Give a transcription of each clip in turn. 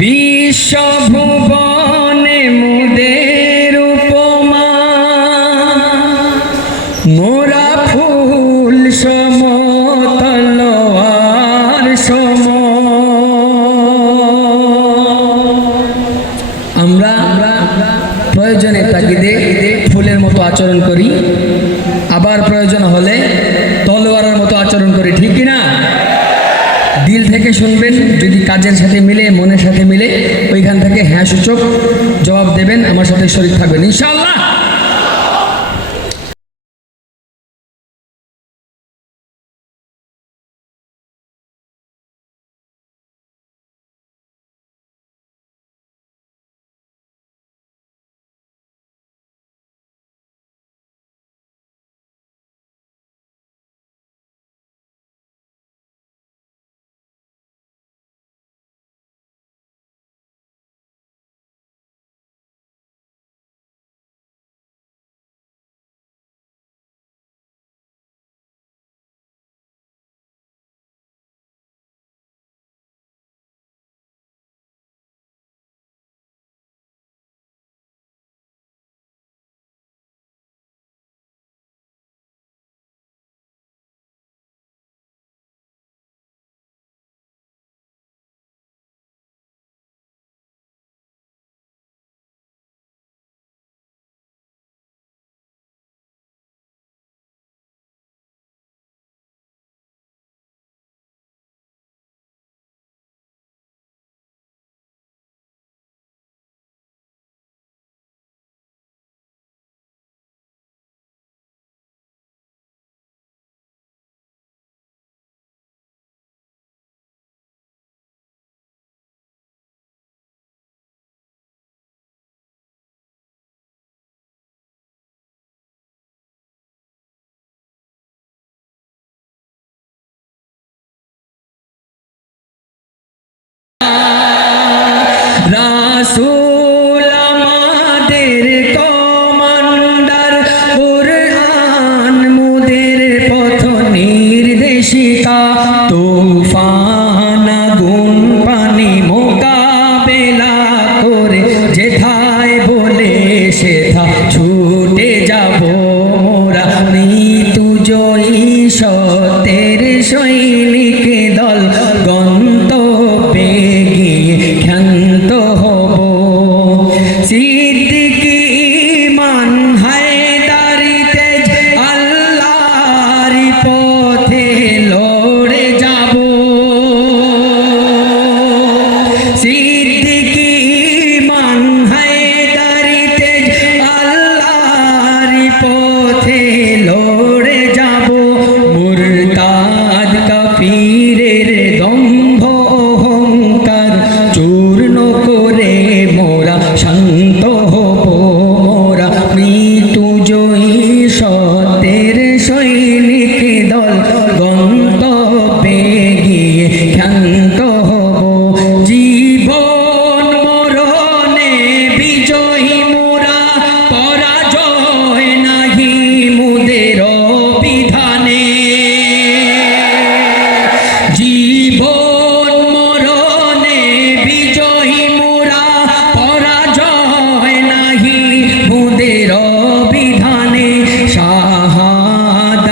বিশ্বভুবনে মুদের উপমা মোরা ফুল সম তলোয়ার সম। আমরা প্রয়োজনের তাগিদে ফুলের মতো আচরণ করি, আবার প্রয়োজন হলে তলোয়ারের মতো আচরণ করি, ঠিক কিনা? দিল থেকে শুনবেন, যদি কাজের সাথে মিলে, মনের সাথে মিলে, ওইখান থেকে হ্যাঁ সূচক জবাব দেবেন, আমার সাথে শরীক থাকবেন ইনশাআল্লাহ। রাসূল আমাদের কমান্ডার, কুরআন মোদের পথ নির্দেশিকা, তুফান আগুন পানি মোকাবেলা করে যেথায় বলে সেথা ছুটে যাব মোরা, মৃত্যু জয়ী সত্যের সৈনিক দল, গন্তব্যে গিয়ে ক্ষান্ত হব। সিদ্দিকী ঈমান হায়দারি তেজ, আল্লাহর পথে লড়ে যাব। সিদ্দিকী ঈমান হায়দারি তেজ, আল্লাহর পথে লড়ে যাব। মুরতাদ কাফিরের দম্ভ অহংকার চূর্ণ করে মোরা শান্ত হব মোরা, মৃত্যু জয়ী সত্যের সৈনিক দল, গন্তব্যে গিয়ে ক্ষান্ত হব। জীবন মরণে বিজয়ী মোরা, পরাজয় নাহি মুদের বিধানে। জীবন মরণে বিজয়ী মোরা, পরাজয় নাহি মুদের বিধানে। শাহাদাতের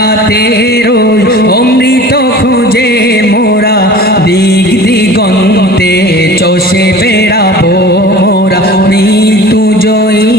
অমৃত খুঁজে মোরা, দিক দিগন্তে চষে বেড়াবো মোরা, মৃত্যু জয়ী